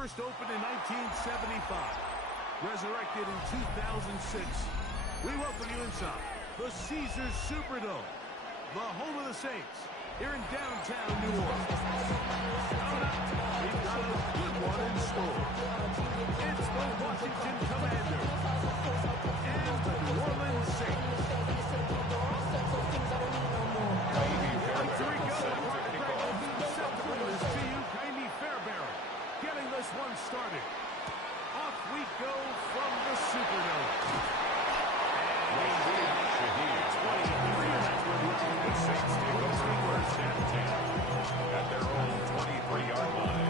First opened in 1975. Resurrected in 2006. We welcome you inside the Caesars Superdome, the home of the Saints, here in downtown New Orleans. Coming up, we've got a good one in store. It's the Washington Commanders and the New Orleans Saints. Getting this one started. Off we go from the Superdome. The Saints take over first and 10 at their own 23-yard line.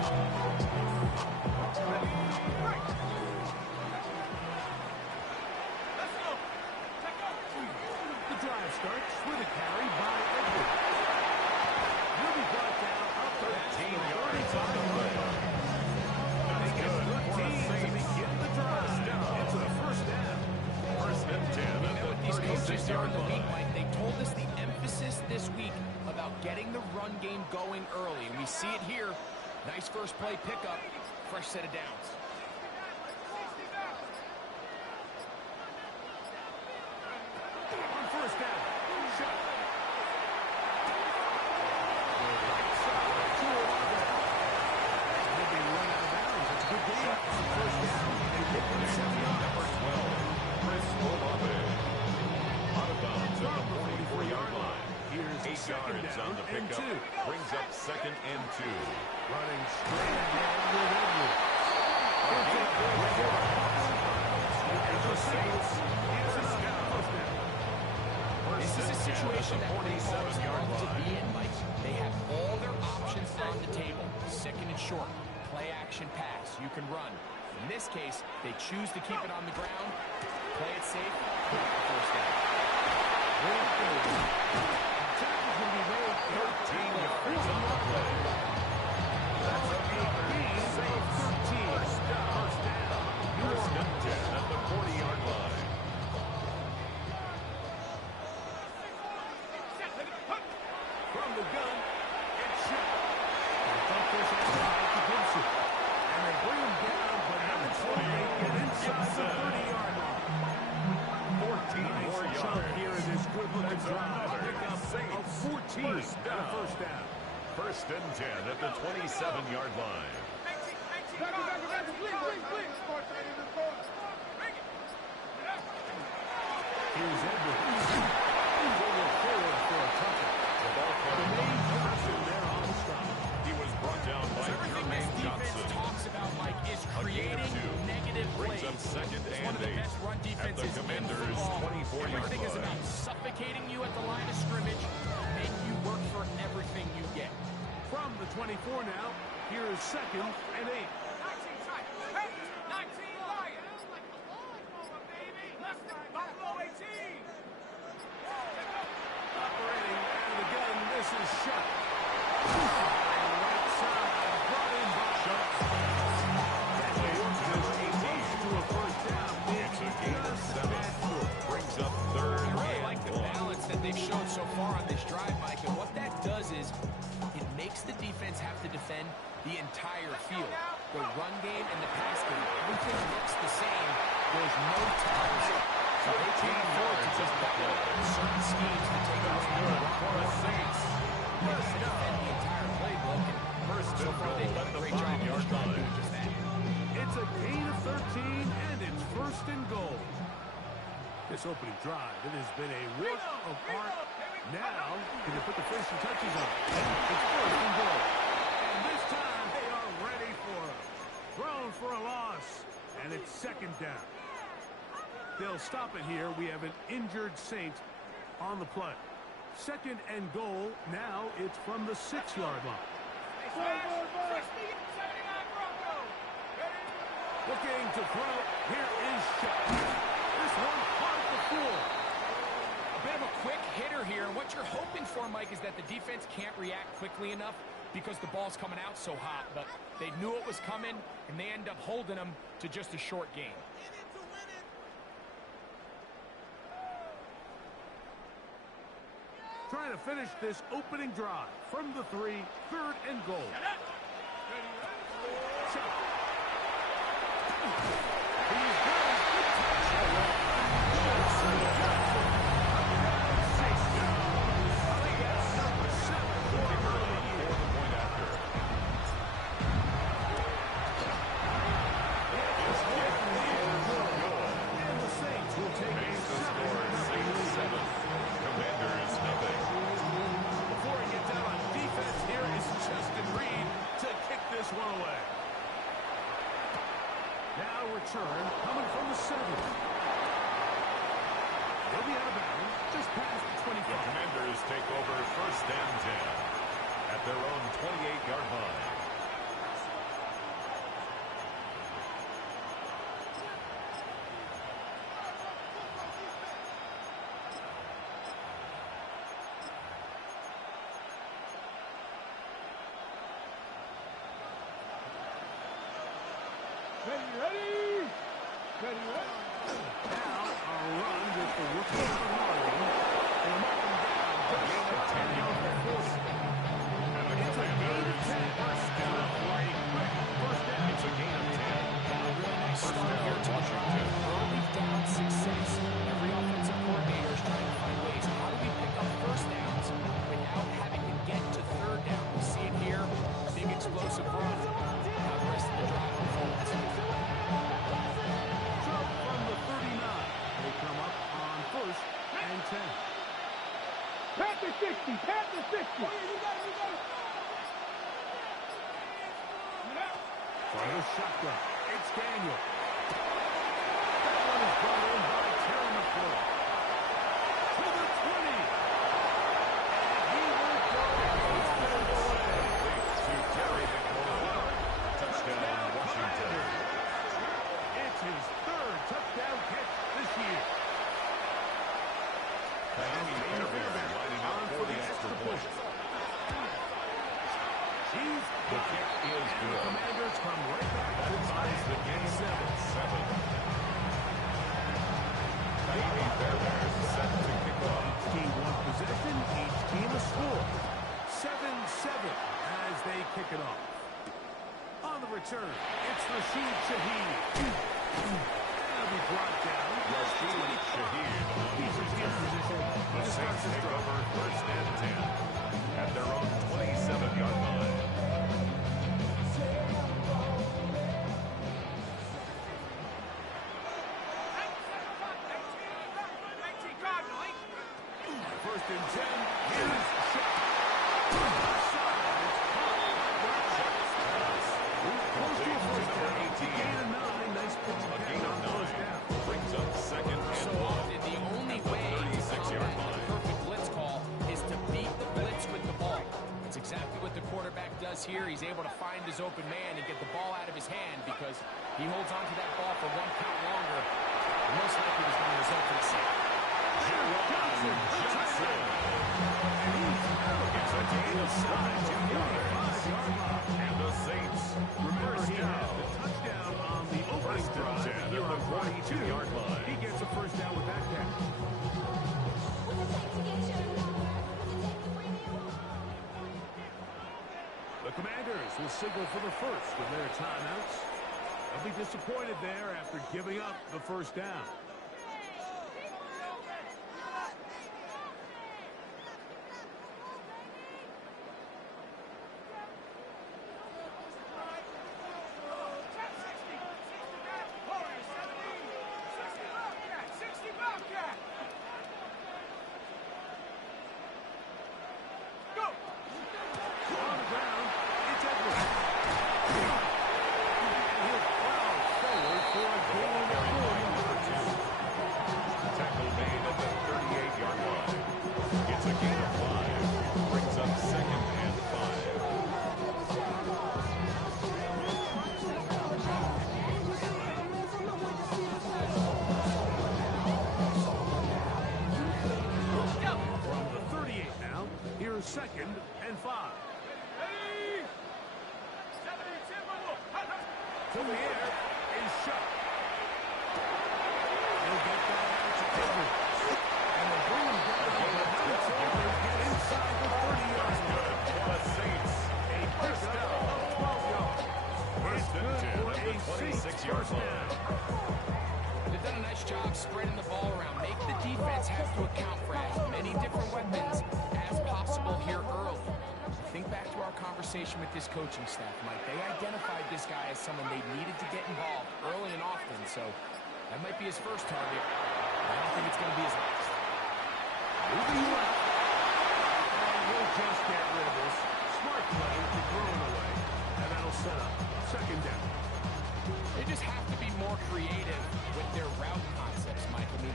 The drive starts with a carry by Edwards. He'll be brought down up 13 yards on the way. During the week, Mike, they told us the emphasis this week about getting the run game going early, and we see it here. Nice first play pickup, fresh set of downs. On first down, shot. They'll be run out of bounds. It's a good game. First down, they get them 7 yards. Number 12, Chris Olave. Out of bounds at the 44-yard line. Here's 8 yards on the pickup. Brings up 2nd and 2. Running straight ahead with Edwards. This is a situation that football is going to be in, Mike. They have all their options on the table. 2nd and short, play action pass. You can run. In this case, they choose to keep it on the ground, play it safe, first down. 13 yards on the play. That's a big gain. Save 13. First down. First and 10 at the 40-yard line. From the gun, it's shot. I thought this had to Mike Gibson. And they bring him down, but not until they get inside the 30-yard line. 14 more yards here in this good-looking drive. A 14 first down. First and 10 at the 27-yard line. Here's Edwards. He's over forward for a touchdown. The ball carrier. The main person there on the stop. He was brought down by Jermaine Johnson. Talks about, Mike, is creating negative plays. Brings up 2nd and 8 one of the best run defenses at the Commanders' 24-yard line. Everything is about suffocating you at the line of scrimmage, make you work for everything you get. From the 24 now, here is 2nd and 8. 19 Lions. Buffalo 18. Operating out of the gun, this is shot. Right side, brought in by Schultz. That works to a first down. It's a gain of 7. Brings up 3rd I really and like the 1. balance that they've shown so far on this drive, Mike, and what that does is it makes the defense have to defend the entire field. The run game and the pass game, everything looks the same. There's no tells. So they can't afford to just double certain schemes to take away the run for the Saints. They have to defend the entire playbook, and so far they've done a great job of just trying to do just that. It's a gain of 13, and it's 1st and goal. This opening drive, it has been a work of art. Now, can they put the finishing touches on? It's 1st and goal. And this time, they are ready for it. Thrown for a loss, and it's 2nd down. They'll stop it here. We have an injured Saint on the play. 2nd and goal. Now it's from the 6-yard line. Looking to throw. Here is shot. This one hard to fool. A bit of a quick hitter here, and what you're hoping for, Mike, is that the defense can't react quickly enough because the ball's coming out so hot. But they knew it was coming, and they end up holding them to just a short game. Trying to finish this opening drive from the 3, 3rd and goal. Shot. return coming from the 7. They'll be out of bounds just past the 25. The Commanders take over 1st and 10 at their own 28-yard line. Ready? Now, a run with the rookie Marlin. And I'm up and down. Just shy of the 40. It's a gain of 10. First down. It's a gain of 10. Real nice start here to the drive. Early down success. Every offensive coordinator is trying to find ways. How do we pick up first downs without having to get to third down? We see it here. Big explosive run. Now the rest of the drive unfolds. Drop from the 39. They come up on 1st and 10. Panther 60. Panther 60. From the shotgun, it's Daniel. That one is brought in by Terry McLaurin. To the 20. And he will go away. To Terry McLaurin. Touchdown, Washington. It's his 3rd touchdown catch this year. Miami Fairbairn lining up for the extra point. He's The kick is the good. Commanders come right back to Ties the game 7. 7. Miami Fairbairn set to kick off. Each team one possession, each team a score. 7-7 as they kick it off. On the return, it's Rashid Shaheed. That'll be brought down. Rashid Shaheed on the return. The Saints take over 1st and 10 at their own 27-yard line. First and 10. Here's shot. Close to a first down. Gain of 9. Nice pitch. A gain of 9 brings up 2nd and So 1. often, the only way to 36-yard combat the line. perfect blitz call is to beat the blitz with the ball. That's exactly what the quarterback does here. He's able to find his open man and get the ball out of his hand because he holds on to that ball for 1 count longer. And most likely is going to result in a sack. Johnson. It's a gain of 2 yards. And the Saints Remember, first he down. had the touchdown on the opening First and drive 10 here at on the 42-yard line. He gets a first down with that catch. The Commanders will signal for the first of their timeouts. They'll be disappointed there after giving up the first down. On the ground, it's Edwards. And he'll plow forward for a gain of 4. Tackle made at the 38-yard line. It's a gain of 5. Brings up 2nd and 5. From the 38 now, here's 2nd and 5. To the air is shot. He'll get that out to Edwards. And they bring him down until they get inside the 30-yard line. For the Saints, A first down of 12 yards. First and 10 for at a the Saints 26-yard first line. They've done a nice job spreading the ball around. Make the defense have to account for as many different weapons as possible here early. Think back to our conversation with this coaching staff, Mike. They identified this guy as someone they needed to get involved early and often, so that might be his first target. I don't think it's going to be his last. Moving left. And he'll just get rid of this. Smart play to throw it away. And that'll set up 2nd down. They just have to be more creative.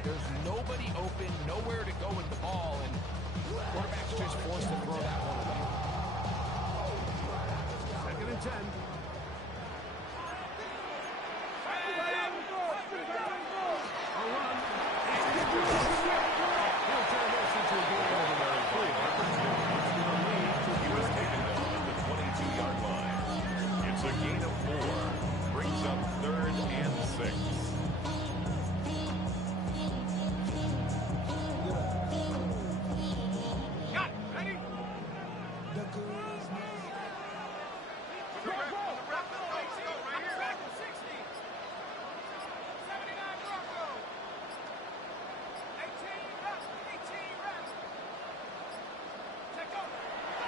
There's nobody open, nowhere to go with the ball, and quarterback's just forced to throw that one away. 2nd and 10. A run. He'll turn this into a game over there. He was taken down at the 22-yard line. It's a gain of 4. Brings up 3rd and 6.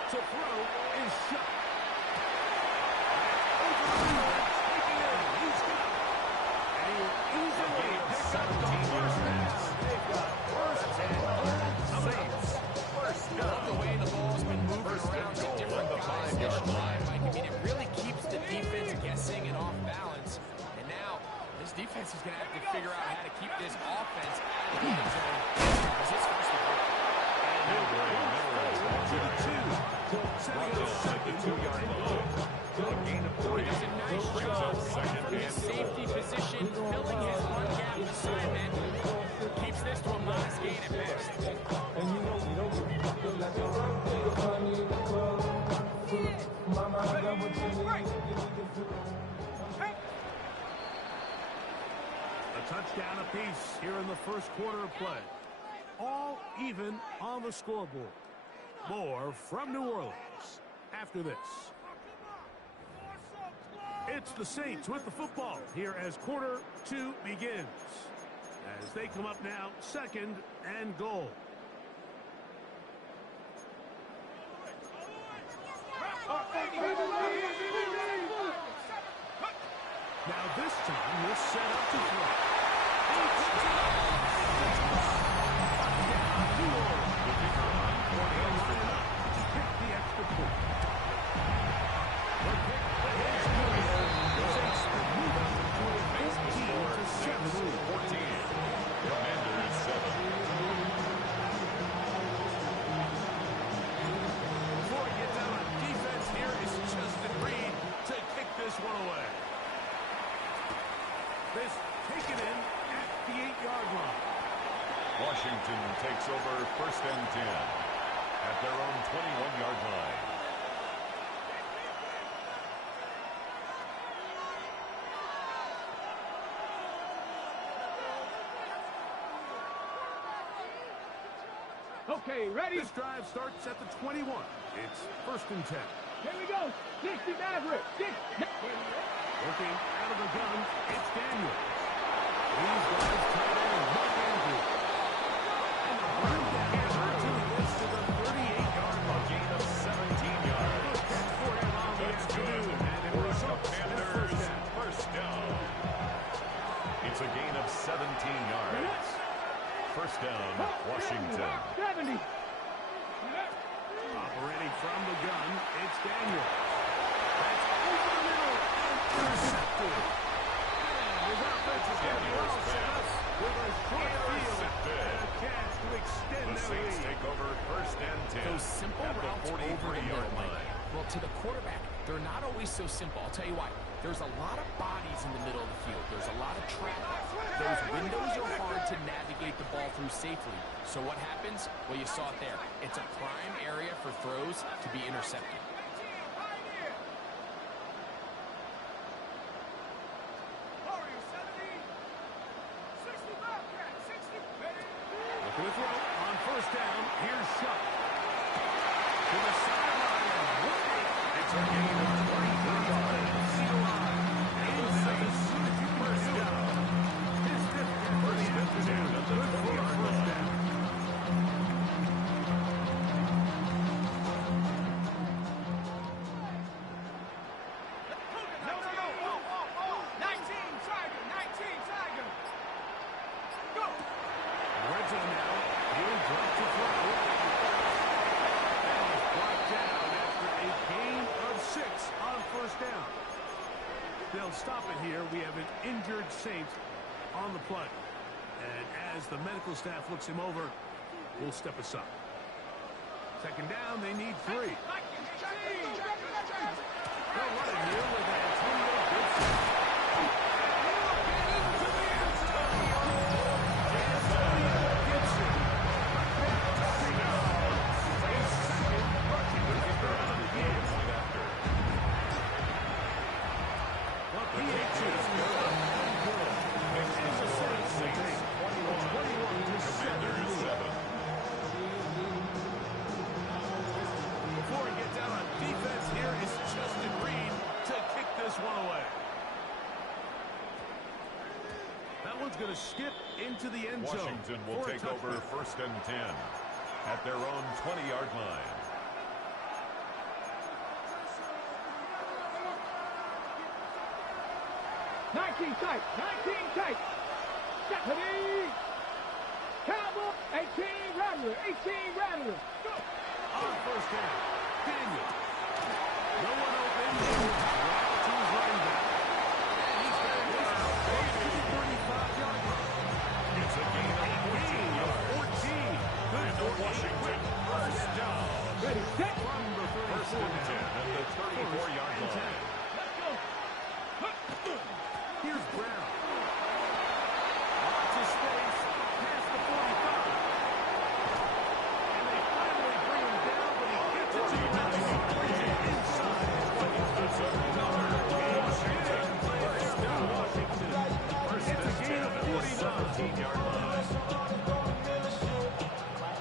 To throw is shot. Over the middle, taking it. He's got it. And he easily picks up the first down. They've got first and Saints. First down. I love the way the ball's been moving around to different guys this drive, Mike. I mean, it really keeps the defense guessing and off balance. And now, this defense is going to have to figure out how to keep this offense out of the end zone. Because it's first and goal. At the 2-yard line. A gain of 3. He does a nice job from his safety position, filling his one-gap assignment. Keeps this to a modest gain at best. A touchdown apiece here in the first quarter of play. All even on the scoreboard. More from New Orleans after this. It's the Saints with the football here as quarter 2 begins. As they come up now, 2nd and goal. Now this time we'll set up to throw. Washington takes over 1st and 10 at their own 21-yard line. Okay, ready? This drive starts at the 21. It's 1st and 10. Here we go. 60 Maverick. Working out of the gun, it's Daniel. These guys tight end Mark Andrews. And the run down to the 38-yard line. Gain of 17 yards. For him on the afternoon. And it results in a first down. It's a gain of 17 yards. First down, Washington. 70. Operating from the gun, it's Daniel. That's over the middle. Intercepted. His offense is going to be all set up with a short field and a catch to extend The their Saints lead. take over 1st and 10 Those simple at the routes over the 43-yard middle, line. well, to the quarterback, they're not always so simple. I'll tell you why. There's a lot of bodies in the middle of the field. There's a lot of traffic. Those windows are hard to navigate the ball through safely. So what happens? Well, you saw it there. It's a prime area for throws to be intercepted. Looking to throw on 1st down. Here's Shuck. To the sideline. It's a gain of 23 yards. See the line. And the Saints first down. His 5th for the afternoon. Good for a first down. Red zone now. He'll drop to throw. And he's brought down after a gain of 6 on 1st down. They'll stop it here. We have an injured Saint on the play. And as the medical staff looks him over, we'll step aside. Second down, they need 3. They'll run it here with Antonio Gibson. Into the end zone. Antonio Gibson. His second rushing touchdown of the game. Well, PH's good. It's a 21-7. Before we get down on defense, here is Justin Reed to kick this one away. That one's going to skip into the end zone. Washington will take over 1st and 10 at their own 20-yard line. Nineteen tight. Stephanie. Cowboy. 18 Rattler. Go. On 1st down, Daniel. No one open. Right to his running back. And he's got it close to the 35-yard line. It's a gain of 14. Good for Washington. 1st down. Ready, set. From the 1st and 10 at the 34-yard line. Let's go. Here's Brown. Lots of space past the 45. And they finally bring him down, but he gets it to the inside. That's another Washington. First down, Washington. It's a gain of 49. 17-yard line.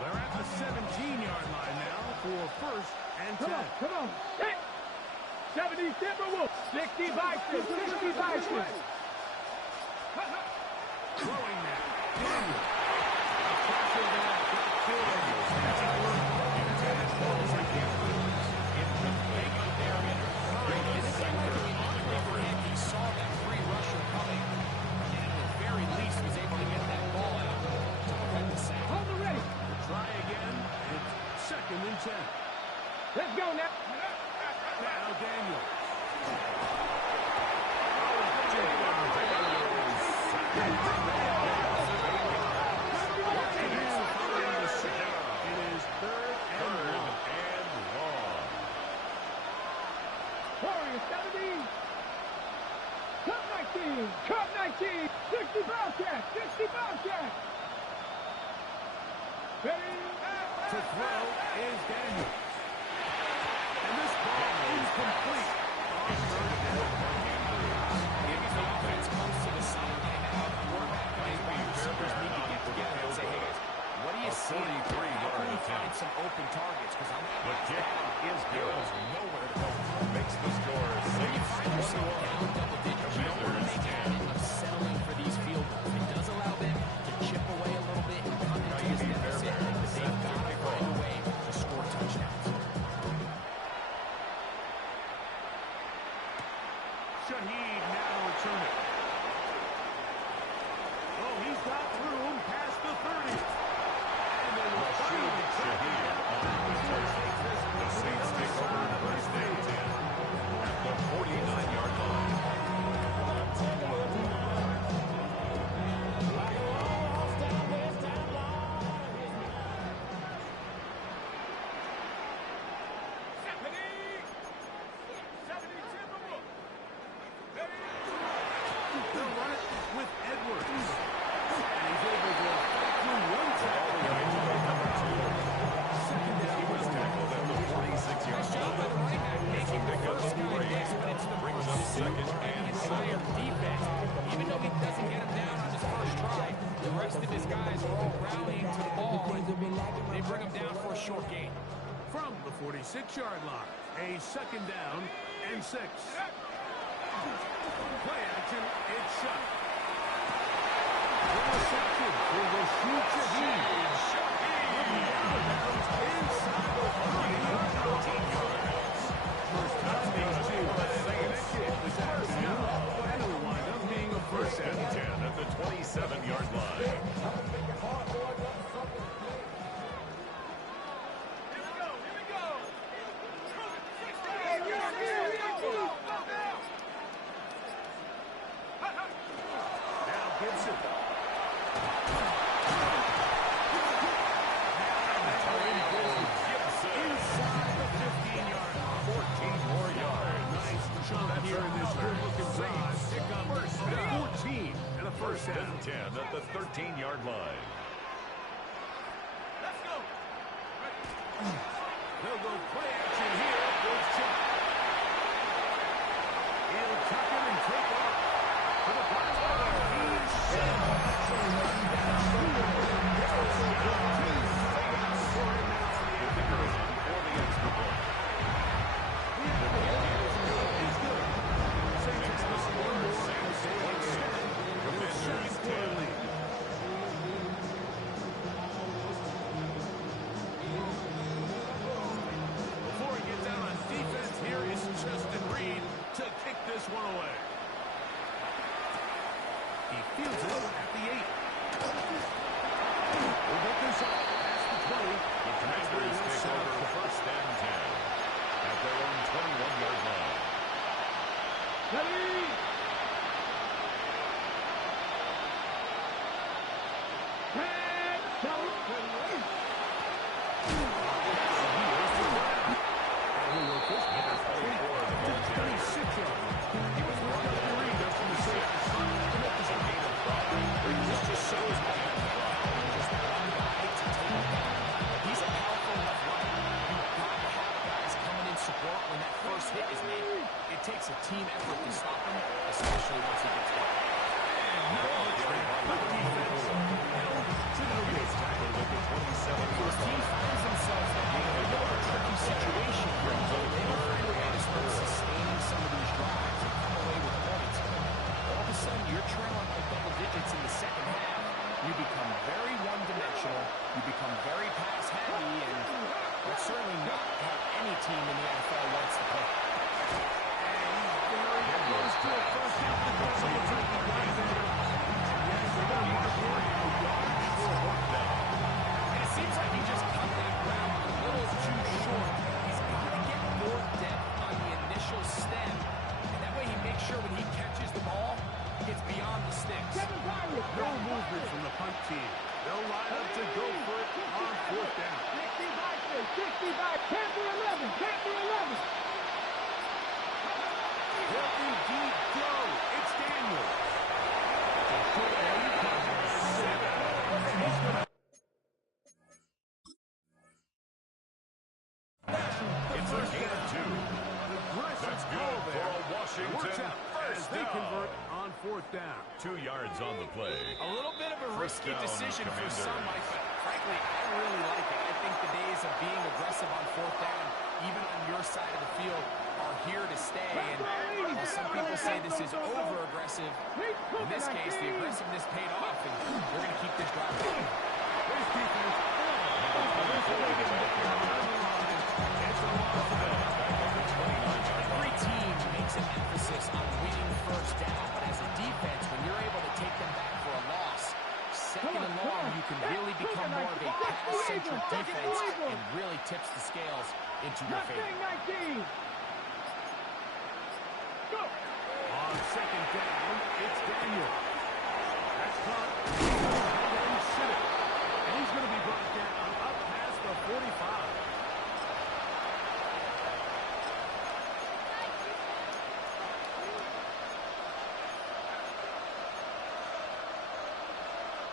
They're at the 17-yard line now for 1st and 10. Come on. Hit. 70 Timberwolves. 60 Bison. Throwing now. Daniel. Pressure there. Got killed. He saw that free rusher coming, and at the very least was able to get that ball out to prevent the sack. Hold the ready. Try again. It's 2nd and 10. Let's go now. Now Daniel. It is 3rd and long. Warriors 17. Cup 19. 60 Bobcat. Ready. To throw is Daniel. And this ball is complete. On 3rd down. If the offense comes to the sideline now, quarterback plays wide receivers need to get together and say, hey guys, what do you see? How can we find some open targets? Because I'm The kick is good. nowhere to go. Makes the score When you find yourself 6-21. down double digits, you don't want to make a habit of settling for these field goals. It does allow them to chip away a little bit and come into this deficit, but they've got to find a way to score touchdowns. Shaheed now returning. Oh, he's got room past the 30. And they will finally track him down. The Saints take over 1st and 10 at the 49-yard line. They'll run it with Edwards. And he's able to fight through one tackle. Second down. He was tackled at the 46-yard line. Making the first down in this, but it's the Brings up 2nd and entire 7. defense. Even though he doesn't get him down on his first try, the rest of his guys are all rallying to the ball. They bring him down for a short gain. From the 46-yard line, a 2nd down and 6. Play action, it's shot. The reception for Rashid Shaheed. Inside the 30-yard line. First time these two have connected this afternoon. And it will wind up being a 1st and 10 at the 27-yard line. Now Gibson. 15-yard line. Let's go. They'll go play action here. Goes Chuck. He'll tuck him and take off. For the byline, he's set. For the extra point. Before he gets out on defense, here is Justin Reed to kick this one away. He fields it at the 8. We'll get this up past the 20. The Commanders take over first and 10 at their own 21-yard line. Ready. Head. Kelly. This just shows that just one guy to take him down. He's a powerful enough runner. You've got to have guys coming in support when that first hit is made. It takes a team effort to stop him, especially once he gets hit. So his team finds themselves in a little bit of a tricky situation here. They don't find a way to start sustaining some of these drives and come away with points. All of a sudden, you're trailing by double digits in the second half. You become very one-dimensional. You become very pass-heavy, and that's certainly not how any team in the NFL wants to play. And it seems like he just cut that route a little too short. He's got to get more depth on the initial stem, and that way he makes sure when he catches the ball, it's beyond the sticks. No movement from the punt team. They'll line up to go for it on fourth down. 65. Camper 11. Camper 11. Let the deep go. It's Daniel. It's a gain of 2. That's good for a Washington As first they down. convert on fourth down. 2 yards on the play. A little bit of a First risky down, decision for Commanders. some, Mike, but frankly, I really like it. I think the days of being aggressive on fourth down, even on your side of the field, are here to stay. And while some people say this is over-aggressive, in this case, the aggressiveness paid off, and we're going to keep this drive going. Every team makes an emphasis on winning first down, but as a defense, when you're able to take them back for a loss, second and long, you can really become more of a pass-centric defense and really tips the scales into your favor. 19. Go. On second down, it's Daniel. That's caught. And he's going to be brought down up past the 45.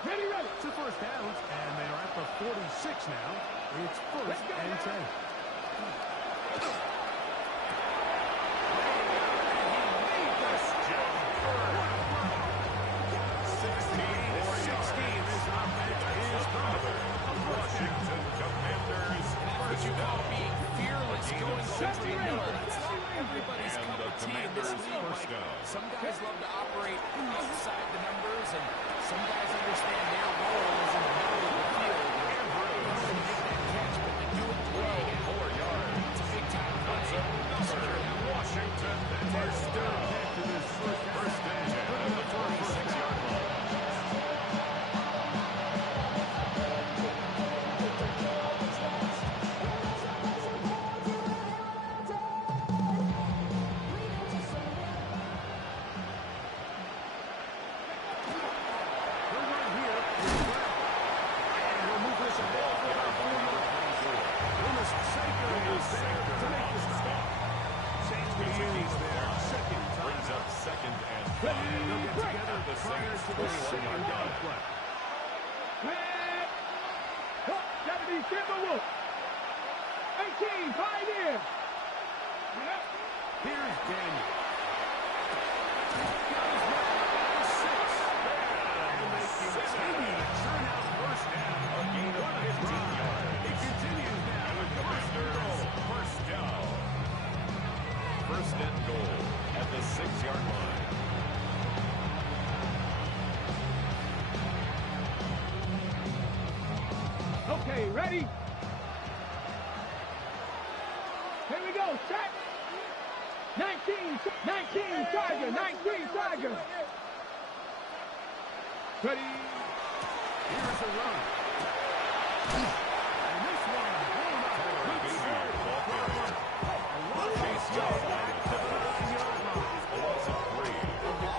Ready. It's a first down, and they are at the 46 now. It's first and 10. Washington Commanders. What you call being fearless going over the middle. That's not everybody's And cup the of tea in this Commanders' league, first Mike. down. Some guys love to operate outside the numbers, and some guys understand their role is in the middle of the field. And really want to make that catch, but to do it playing at 4 yards. it's a big time play. Secure that. Washington first down. First and 10 at the 46-yard line. Brings up second and 5 at the Saints' 21-yard line. Timberwolves. 18, Pioneer. Here's Daniel. Continue to churn out first down. A gain of 15 yards. It continues now with the Commanders first down. First and goal at the 6-yard line. Okay, ready? Here we go, check. 19 Tiger, 19 Tiger. Ready? Here's a run. And this one, good serve. Chase Young to the 9-yard line. A loss of 3.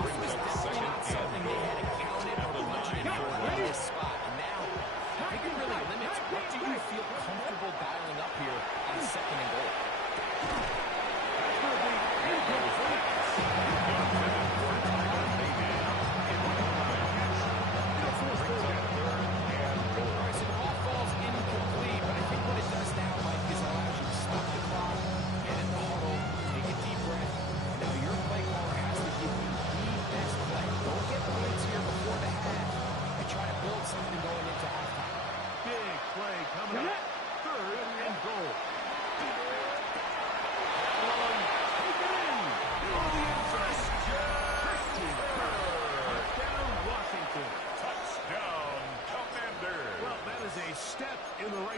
Brings up second and goal at the 9-yard spot. And now, I can really limit what do you feel comfortable dialing up here on second and goal.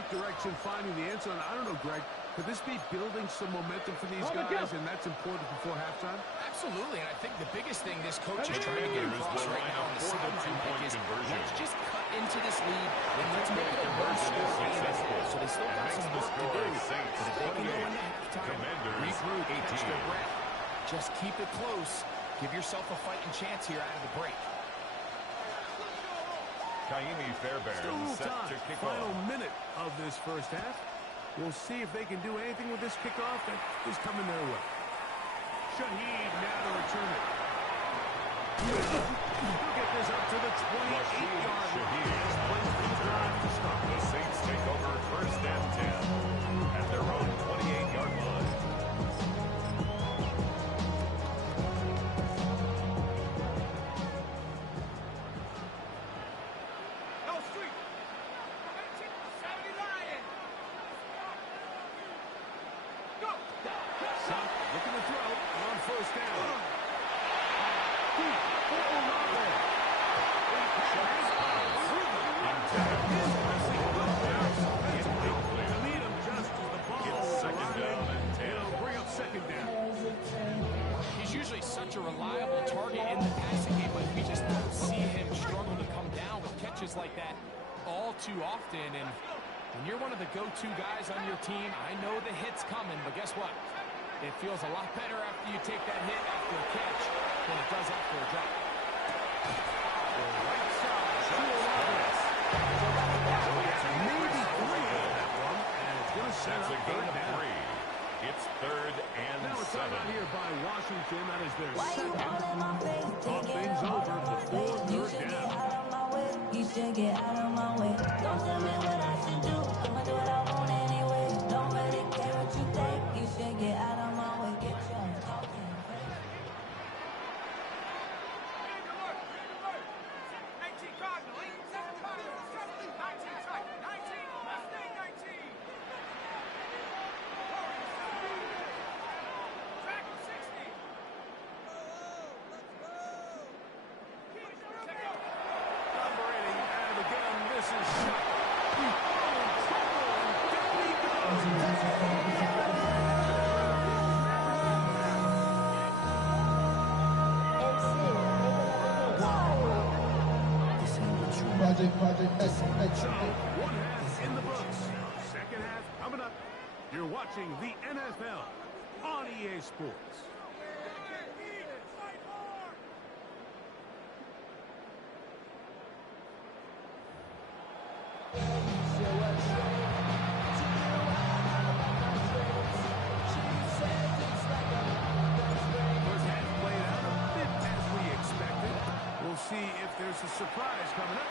Direction finding the end zone. I don't know, Greg. Could this be building some momentum for these guys, and that's important before halftime? Absolutely, and I think the biggest thing this coach is trying to get across right now on the sideline is let's just cut into this lead and let's make it a one-score game as it is. So they still got some work to do, but if they can go into halftime, regroup, catch their breath, just keep it close, give yourself a fighting chance here out of the break. Ka'imi Fairbairn set to kick off. Final minute of this first half. We'll see if they can do anything with this kickoff that is coming their way. Shaheed now to return it. He'll get this up to the 28-yard line. The Saints take over first and 10 at their own 28-yard line. Like that all too often, and when you're one of the go-to guys on your team, I know the hit's coming, but guess what? It feels a lot better after you take that hit after a catch than it does after a drop. Right side, maybe 3 on that one, and it's going to set That's up a gain of down. 3. It's third and Now it's 7. out here by Washington. That is their second. Talk things over before third down. You should get out of my way. Don't tell me what I should do. I'ma do what I want anyway. Don't really care what you think. You should get out of my way. Get your talking face. 19 Cardinal, 87 Cardinal, 19 strike, 19, Mustang 19. Track 60. Operating out of the gun, this is shot. Oh, trouble, and down he goes. So, one half in the books. Second half coming up. You're watching the NFL on EA Sports. First half played out a bit as we expected. We'll see if there's a surprise coming up.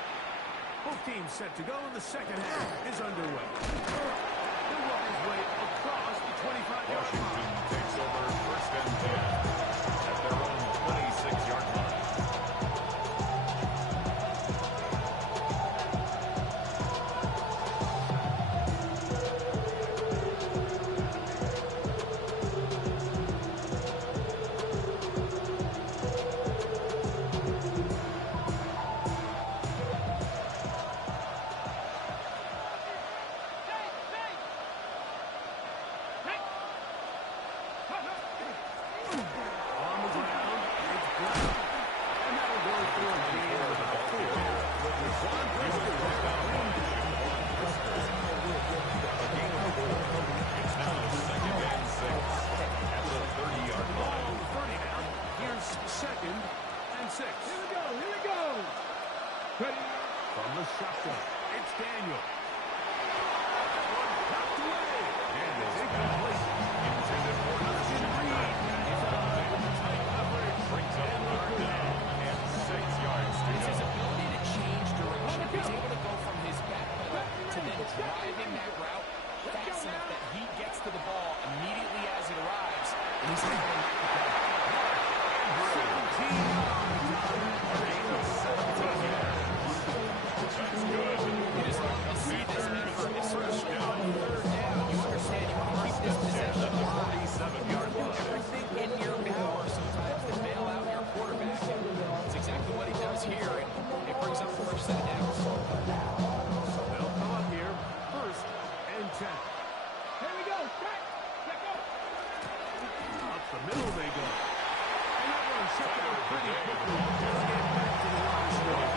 Both teams set to go, and the second half is underway. He'll work his way across the 25-yard line. Washington takes over first and 10 at their own 26-yard line. From the shotgun, it's Daniel. That one knocked away. Daniel's incomplete. Intended for Christian Reed. He's on it. Tight coverage. Brings up third down and 6 yards to It's go. his ability to change direction. He's able to go from his back pedal to then driving that route fast enough that he gets to the ball immediately as it arrives, and he's able to knock it down. 17 That's good. You just love to see this effort, especially on third down. You understand you want to keep this possession. 47-yard line. Everything in your power sometimes to bail out your quarterback. It's exactly what he does here, and it brings up the first set of downs. They'll come up here, first and 10. Here we go. Check up. Up the middle they go. And that one shut down pretty quickly. They'll get back to the line score.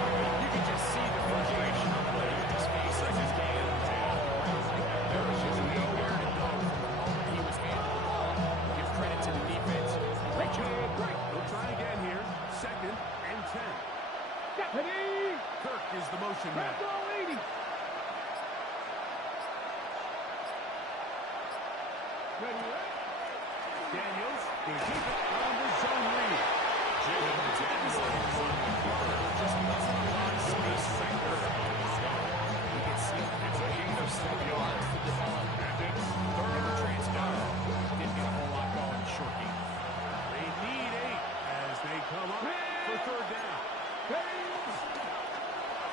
You can just see the frustration on the player's face as he's getting on the ball. There was just nowhere to go from the moment he was handed the ball. Give credit to the defense. Great job. They'll try again here, second and 10. Ready. Kirk is the motion man. That's all 80. Ready. Daniels will keep it on the zone read. Jaden Daniels on the corner. Just doesn't allow space right there. You can see it's a gain of 7 yards to develop. And it's third down. Didn't get a whole lot going short game. They need 8 as they come up for third down.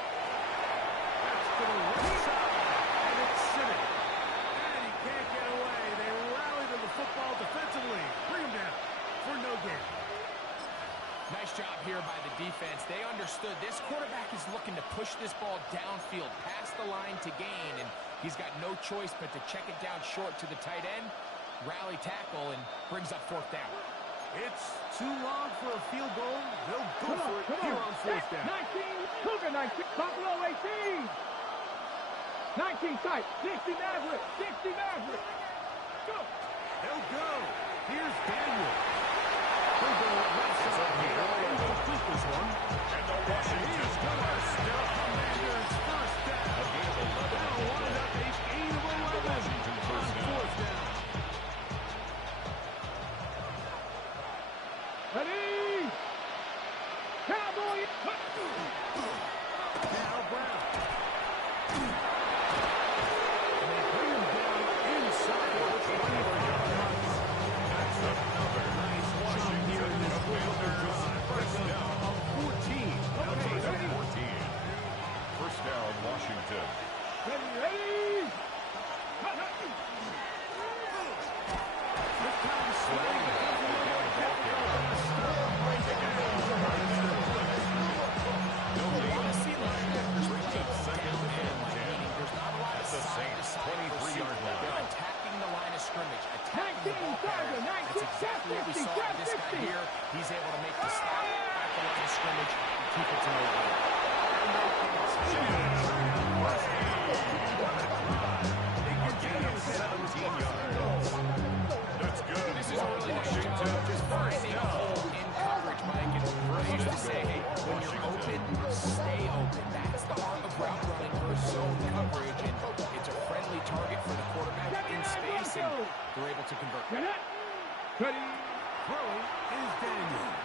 That's to the right side, and it's sitting. And he can't get away. They rally to the football defensively. Bring him down for no gain. Nice job here by the defense. They understood this quarterback is looking to push this ball downfield past the line to gain, and he's got no choice but to check it down short to the tight end, rally tackle, and brings up fourth down. It's too long for a field goal. They'll go for it here on fourth down. 19. Cougar 19. Buffalo 18. 19 tight. 60 Maverick. 60 Maverick. Go. They'll go. Here's Daniel. He'll go left side here and complete this one. And the Washington Commanders first down. A gain of 11. That'll wind up a gain of 11 Washington on first down. fourth down. Ready. Cowboy. Now Brown. And they bring him down inside the 25-yard line. That's another Nice jump here in this fourth drive. First down. Of 14. They'll take it Okay, 14. First down, Washington. Ready. this time sliding it over the line. You want to see linebackers bring up Second and 10. meaning there's not a lot of At the Saints' side-to-side 23-yard pursuit. line. They're attacking the line of scrimmage, attacking the 19, ball carrier. Tiger, 19, That's exactly what we saw with this guy 50. here. He's able to make the stop at the line of scrimmage and keep it to no gain. Again of 17 yards. That's good. This is a really nice Washington job just first finding a down. hole in coverage, Mike. And I used to say, hey, when you're open, stay open. That's the art of route running versus zone coverage. And it's a friendly target for the quarterback in space, and they're able to convert. Ready. Throwing is Daniel.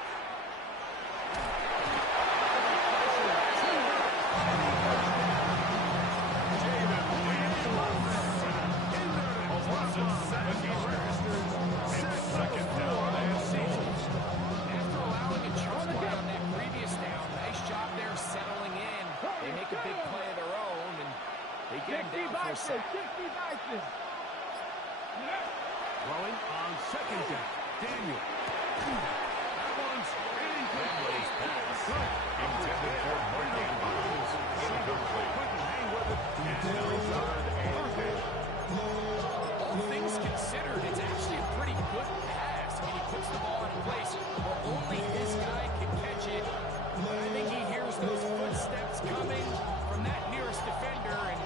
a big play of their own, and they get him down for a sack. 60 Bison. Throwing on second down. Daniel. That one's incomplete. Intended for Marquise Brown. Incomplete. Couldn't hang with it. And now it's third and 10. All things considered, it's actually a pretty good pass. I mean, he puts the ball in a place where only his guy can catch it. But I think he hears those footsteps coming from that nearest defender, and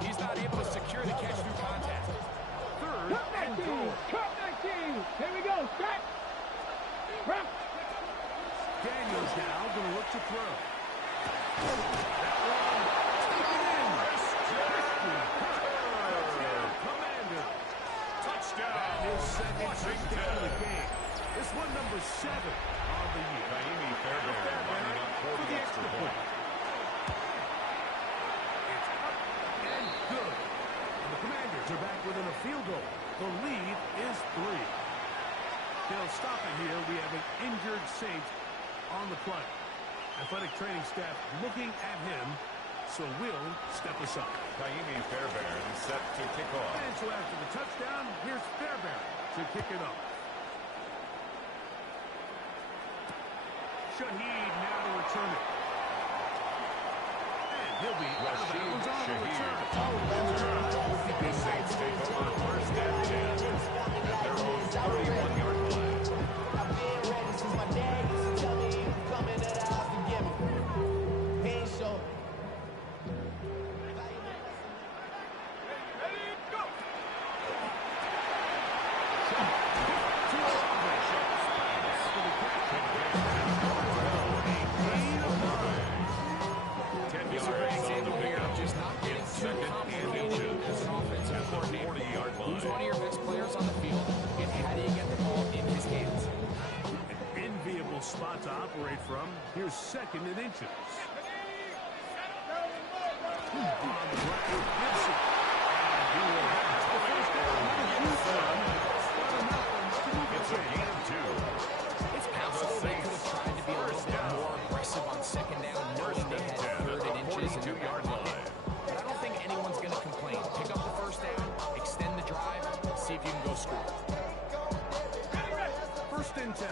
he's not able to secure the catch through contact. Third Cut and 19. goal. Cut 19. Here we go. Set. Prep. Daniels now going to look to throw. That one. Taken in. Christian Kirk. Touchdown, Commander. Touchdown. That is second touchdown of the game. This one number 7 on the year. Naimi Fairbairn lining up for the extra point. It's up and good. And the Commanders are back within a field goal. The lead is 3. They'll stop it here. We have an injured Saint on the play. Athletic training staff looking at him, so we'll step aside. Naimi Fairbairn set to kick off. And so after the touchdown, here's Fairbairn to kick it off. Shaheed now to return it. And he'll be out of bounds on the return. The Saints take over first and 10 at their own 31-yard line. I've been ready since my dad used to tell me if you come into the house to get me. He ain't show. This is a great example here of just not getting too complicated as an offensive coordinator. 40-yard Who's one of line. your best players on the field, and how do you get the ball in his hands? An enviable spot to operate from. Here's second and inches. On the ground, Gibson. And he will have the first down. It's a gain of 2. It's possible they could have tried to be a little bit more aggressive on second down, knowing they had 10 third and at the inches in their back 42-yard pocket. line. But I don't think anyone's going to complain. Pick up the first down, extend the drive, see if you can go score. First and 10.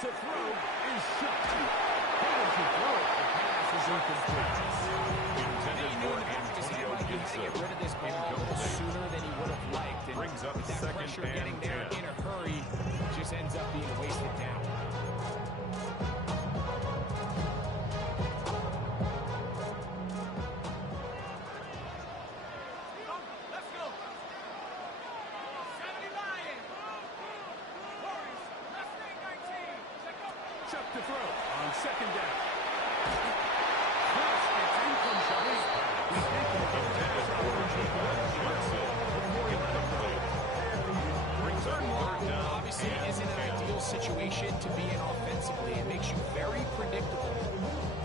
To throw is shot. Able to throw it. The pass is incomplete. Intended He knew for in the back of his head Antonio like he had to Gibson. get rid of this ball Incomplete. sooner than he would have liked. And Brings up with that second pressure and getting there 10. in a hurry, just ends up being wasted down. Chuck to throw on second down. First, it's incomplete. We think he'll get that Brings up third down. Obviously, and isn't an 10. ideal situation to be in offensively. It makes you very predictable,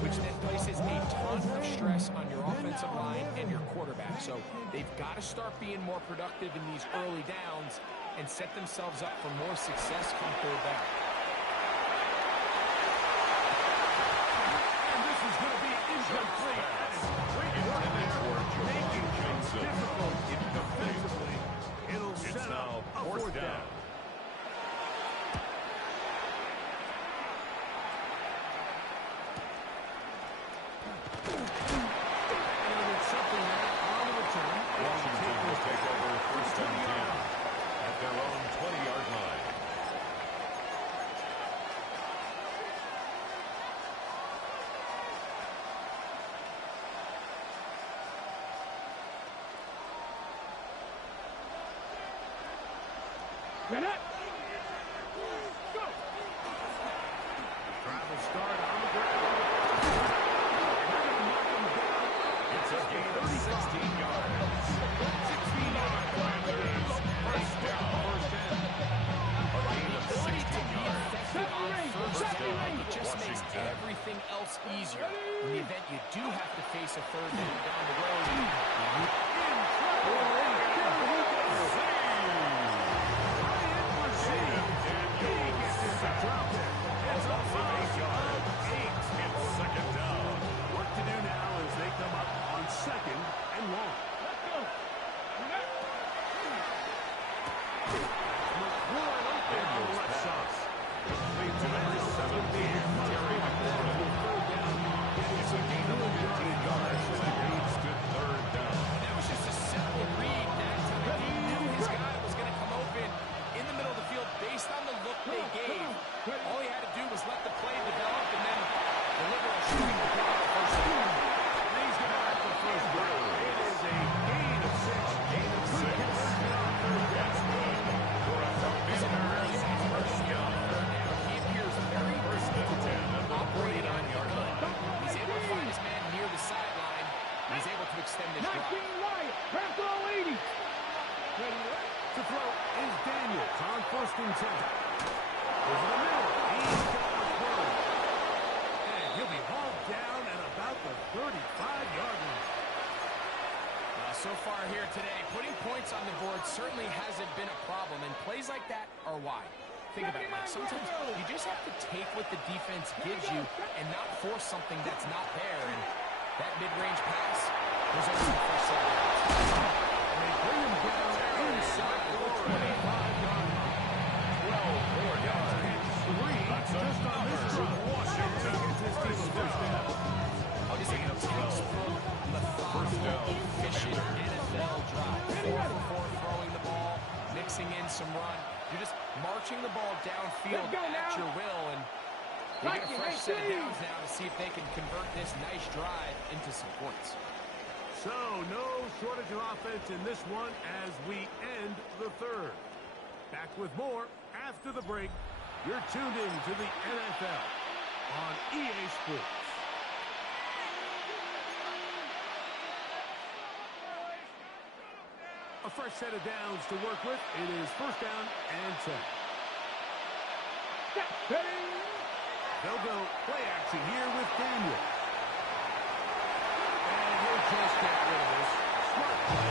which then places a ton of stress on your offensive line and your quarterback. So they've got to start being more productive in these early downs and set themselves up for more success come third down. And this is going to be incomplete. Great work there, making things difficult defensively. It'll It's set now up a fourth down. And it's something that on the return. Washington will take over first and 10 at their own 20-yard line. Get it. Travel start on the ground. It's a gain of 16 yards. 16 yards. First down. A gain of 16 yards. Effective on first First down, down. it just makes Washington. everything else easier. In the event you do have to face a third down down the road, Daniels pass. Complete to number 17, Terry McLaurin. It's a gain of 15 yards, and it leads to third down. That was just a simple read that time. He knew his guy was going to come open in the middle of the field based on the look they gave. All he had to do was let the play develop and then deliver a shooting to pick up the first down. He's going to have the first down. It is a gain of 6. Gain of 6. That's good. For a Buccaneers first down. He appears very First and 10 at the operating on 49-yard line. He's able to find his man near the sideline. He's able to extend this 19 drive. Wyatt. Ram throw 80. To throw is Daniels on 1st and 10. Over the middle. He's got the throw. And he'll be hauled down at about the 35-yard line. So far here today, putting points on the board certainly hasn't been a problem, and plays like that are why. Think about it, Mike. Sometimes you just have to take what the defense gives you and not force something that's not there. And that mid-range pass was over the first set. And they bring him down inside the 25-yard line. 12 more yards. 3 That's just on this another drive. Washington Gets his team a first down. It's a Gain of 12. First down. efficient NFL drive. 4 for 4 throwing the ball, mixing in some run. You're just marching the ball downfield Let's go at now. your will, and they get a fresh set of downs now to see if they can convert this nice drive into some points. So, no shortage of offense in this one as we end the third. Back with more after the break. You're tuned in to the NFL on EA Sports. A fresh set of downs to work with. It is 1st down and 10. They'll go play action here with Daniel. And he'll just get rid of this. Smart play.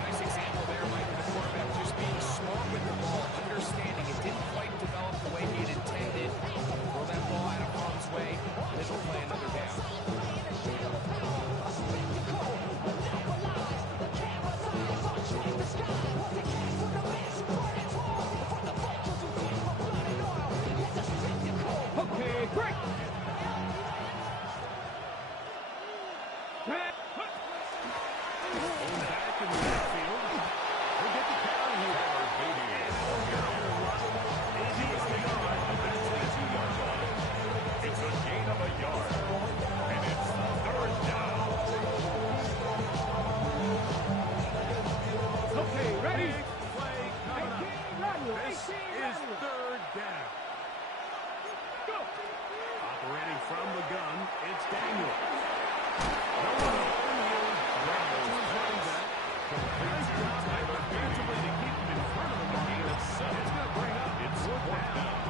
Nice example there, Mike, of the quarterback just being smart with the ball, understanding it didn't quite develop the way he had intended. Throw that ball out of harm's way, and then he'll play another down. Okay, break. Going back in the backfield. He'll get the carry here. It's a gain of a yard, and it's third down. Okay, ready? Big play coming up. 18 Rattler. This 18 is Rattler. 3rd down. Go. Operating from the gun, it's Daniel. No one open here. Right to his running back. Nice job by defensively to keep him in front of the ball. It's going to bring up It's 4th down.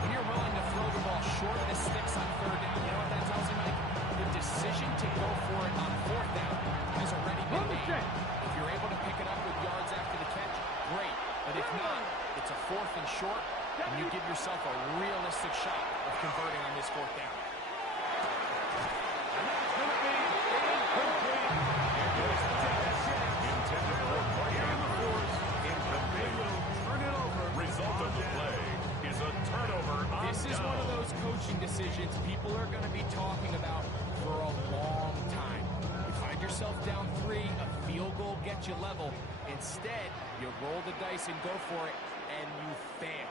When you're willing to throw the ball short of the sticks on 3rd down, you know what that tells you, Mike? The decision to go for it on 4th down has already been made. If you're able to pick it up with yards after the catch, great. But if not, it's a 4th and short, and you give yourself a realistic shot of converting on this 4th down. And that's going to be incomplete. Intended for Marquette Brewers. They Incomplete. will turn it over. Result of the play is a turnover on This is one of those coaching decisions people are going to be talking about for a long time. You find yourself down 3, a field goal gets you level. Instead, you roll the dice and go for it, and you fail.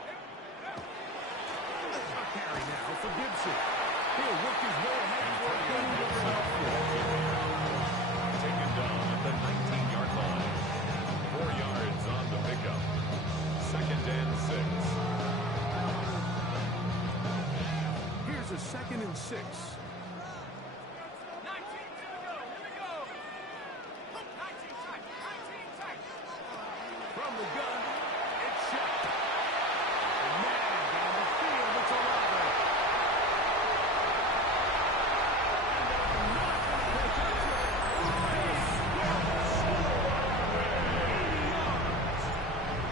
A carry now for Gibson. He'll work his way ahead for a gain of Taken down at the 19-yard line. 4 yards on the pickup. 2nd and 6. Here's a 2nd and 6. 19 to go. Here we go. 19 tight. 19 tight. From the gun, it's shot. And man, down the field, it's Olave. And they're not going to catch up to it.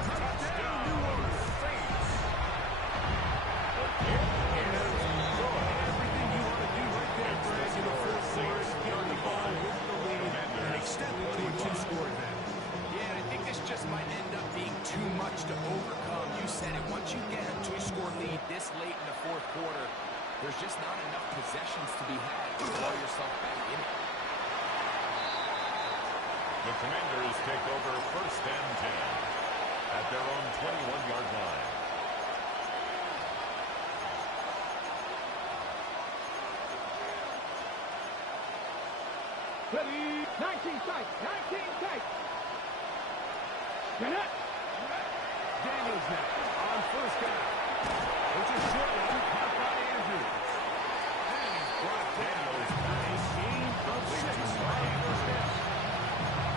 Touchdown, New Orleans Saints. Everything you want to do right there, Greg, in the fourth quarter is get the ball with the lead and extend it to a quarter, there's just not enough possessions to be had to throw yourself back in it. The Commanders take over 1st and 10 at their own 21-yard line. Ready, 19 tight, 19 tight. Get it. Daniels now on 1st down. It's a short one caught by Andrews. And he's brought down a gain of 6 on 1st down.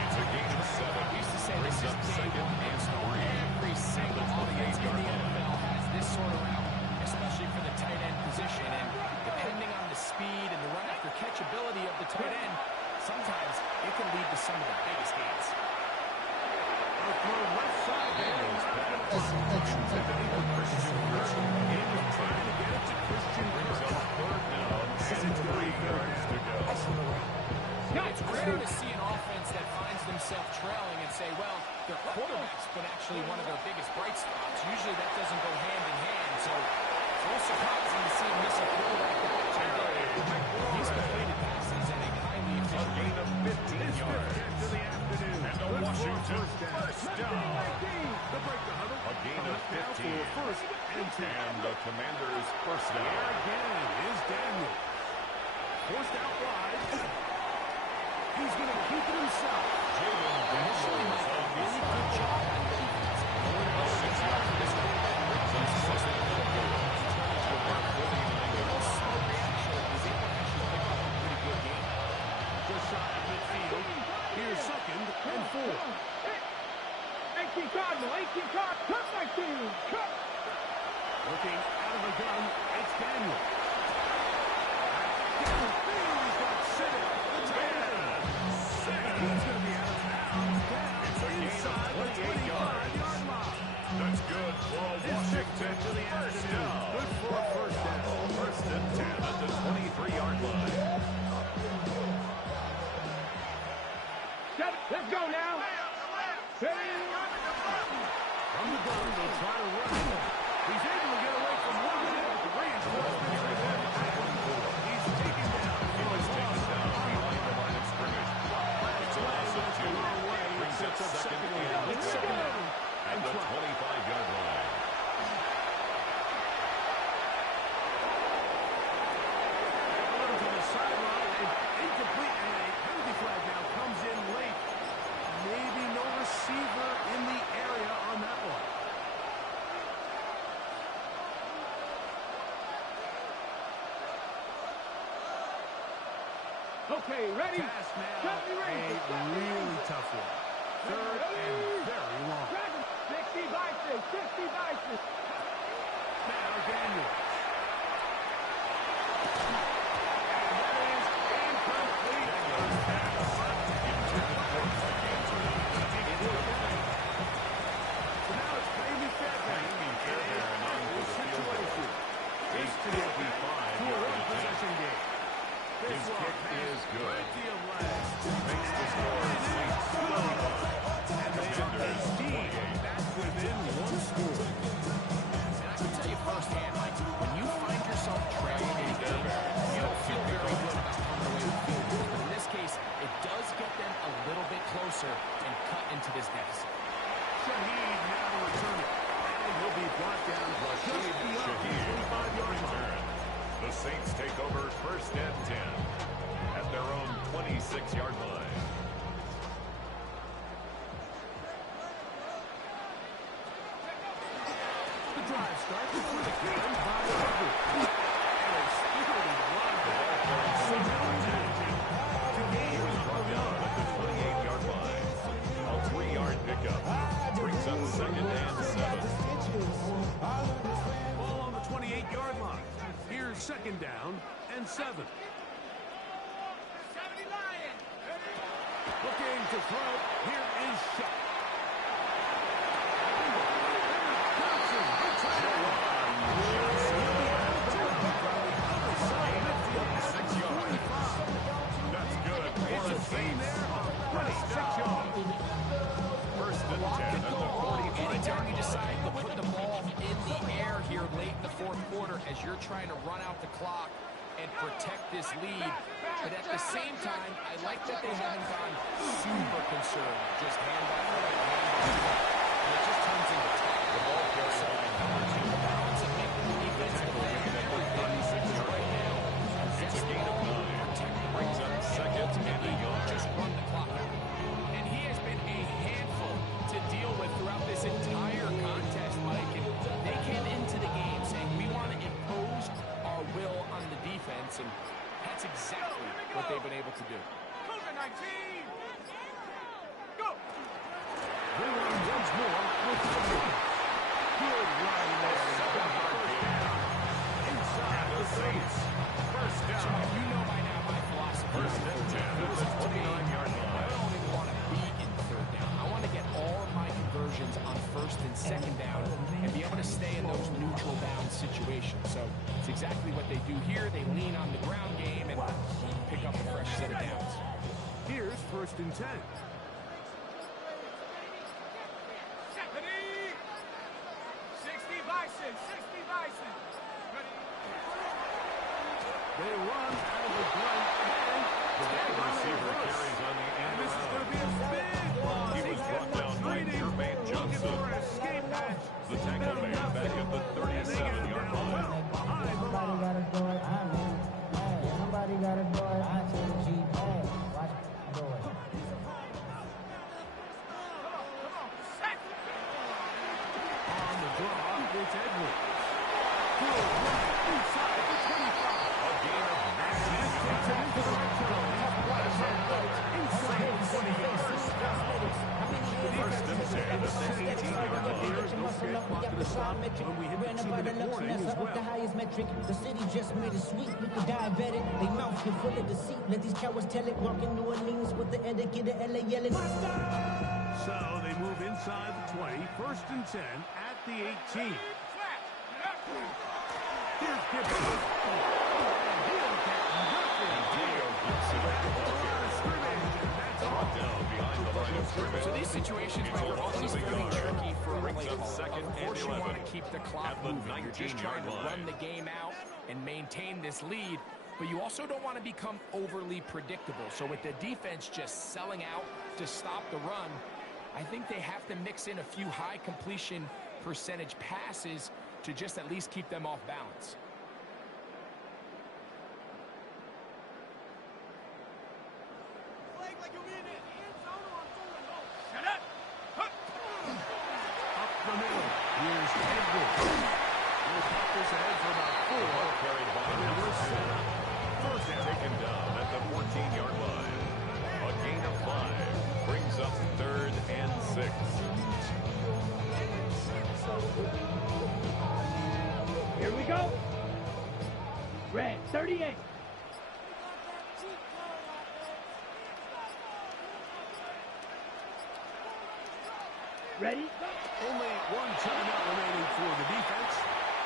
It's a gain of 7. I used to say this is day one and story. Every single offense in the NFL has this sort of route, especially for the tight end position. And depending on the speed and the run after catch ability of the tight end, sometimes it can lead to some of the biggest gains. Left side. Daniels pass. Christian Kirk. He was trying to get it to Christian Kirk. 3rd down and 3 yards to go. It's rare to see an offense that finds themselves trailing and say, well, their quarterback's been actually one of their biggest bright spots. Usually that doesn't go hand in hand, so it's a little surprising to see him miss a throw like that today. He's completed passes at a highly efficient Gain of 15 yards. To the afternoon. And a Washington 1st down. The break the huddle. A gain of 15. 1st and 10. And the Commanders' 1st There down. again is Daniels. Forced out wide. He's going to keep it himself. Jalen Daniels on the spot. A 6-yard this quarterback brings us 2nd and 4. To about 49 yards. Just shy of midfield. Here's 2nd and 4. 18 Cardinal, 18 Cardinal, cut 19, cut. Looking out of the gun, it's Daniels. He's going to be out of bounds down inside the 25-yard line. That's good for a Washington To the 1st afternoon. down. Good for a 1st down. 1st and 10 at the 23-yard line. Let's go now. From the gun, they'll try to run it. He's able to get away from one of the reinforcements right there. He's taken down. He was taken down behind the line of scrimmage. It's a loss of 2. Brings it 2nd and It's 12 2nd down. at the 25-yard line. To the sideline, incomplete, and a penalty flag now comes in late. Maybe no receiver in the area on that one. Okay, ready? Pass now, Cut me ready. a really tough one. 3rd and very long. 60 vices, 60 vices. Now Daniels. His kick is good. Makes the score 6. Back within one score. And I can tell you firsthand, Mike, when you find yourself trailing in a game, you don't feel very good about coming away with field goals. But in this case, it does get them a little bit closer and cut into this deficit. Shaheed now returning. And he'll be brought down just beyond the 25-yard line. The Saints take over 1st and 10 at their own 26-yard line. The drive starts with a carry by Edwards. And a speedy run back. So now to gain Brought down at the 28-yard line. A 3-yard pickup brings up 2nd and 7. Ball on the 28-yard line. Here's 2nd down and 7. Looking to throw. Here is Shuck. Johnson returning. That's good for It's a a gain Saints. there of 26 yards. 1st and 10 at the 45. Anytime you decide to put the ball in the air here late in the fourth quarter as you're trying to run out the clock and protect this lead. But at the same time, I like that they haven't gone super conservative. Just hand off the right, hand off the left. And it just turns into time. The ball carries by number 2. The balance of making the defense defend everything right now. It's a gain of 9. Brings up second and a yard. Just run the clock out. And he has been a handful to deal with throughout this entire contest, Mike. And they came into the game saying, we want to impose our will on the defense, and that's exactly what they've been able to do. Go! They run once more with the run. Good run there. Inside the face. First So down. you know by now my philosophy. First and 10 at the 29-yard I line. don't even want to be in third down. I want to get all of my conversions on first and second down and be able to stay in those neutral down situations. So it's exactly what they do here. They lean on the ground game and pick up a fresh set of downs. Here's first and 10. Ready? 60 Bison, 60 Bison. Ready? They run out of the blank and The wide receiver carries on the And end this is going to be a around. big loss. He was brought down by Jermaine Looking Johnson. for an escape hatch. The tackle made back at the 37-yard line. Behind the Somebody line. gotta do it. I mean, hey, somebody gotta do it. I tell the G, hey, watch me do it. On the draw, it's Edwards. Good run inside the 25. A gain of 9. This takes him into the red zone. He's right ahead, folks. Inside the 20 yards. First and 10 at the 18-yard line. Here, don't forget clock to the stop when we hit the 2-minute warning as Up the well. highest metric. The city just made it sweet with the diabetic. They mouth get full of deceit. Let these cowards tell it. Walking New Orleans with the etiquette of LA yelling. So they move inside the 20. First and 10 at the 18. Here's Gibbons. And he'll get nothing. Diego Gibson at the ball carrier. Brought down behind the line of scrimmage. So these situations It's might a be loss always of a very yard. tricky for a Brings play up caller. second Of course and you want 11 to keep the clock at the moving. You're just 19-yard trying to line. run the game out and maintain this lead. But you also don't want to become overly predictable. So with the defense just selling out to stop the run, I think they have to mix in a few high completion percentage passes to just at least keep them off balance. Up the middle. Here's Edwards. He'll pop this ahead for about 4. Ball carried by And number we're set 2. up. First down. Taken down at the 14-yard line. A gain of 5 brings up third and 6. Here we go. Red, 38. Ready? Only one timeout remaining for the defense.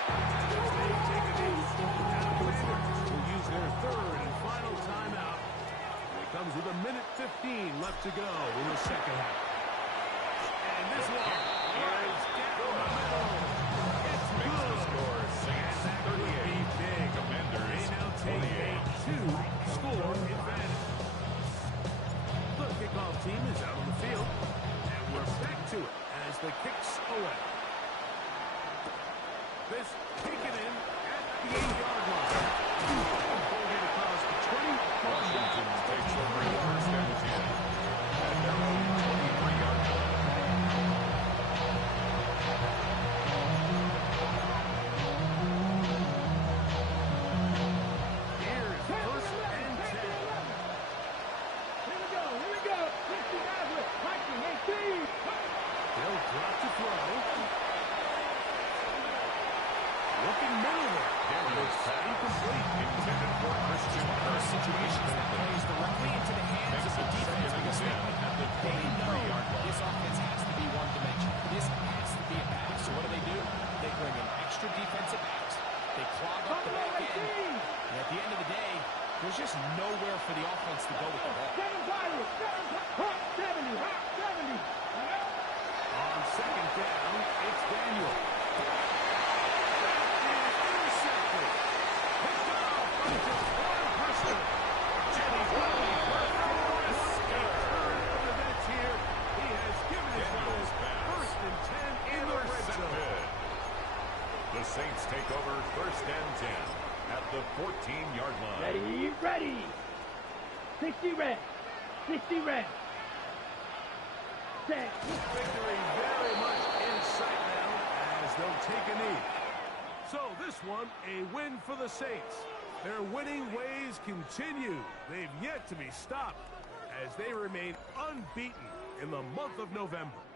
They take a knee. Now Commanders will use their third and final timeout. It comes with 1:15 left to go in the second half. And this one is down the middle. It's Makes the good. score Saints That could be 38. big. Commanders They now take a 28. 2-score advantage. The kickoff team is out on the field. And we're back to it as the kicks away. This taken in at the 8-yard line. Holding across the 20. Washington takes over the first and 10 at their own 23-yard line. Here's first and 10. Here we go. 60 Maverick. 60 red. 60 red. 10. Victory very much in sight now as they'll take a knee. So this one, a win for the Saints. Their winning ways continue. They've yet to be stopped as they remain unbeaten in the month of November.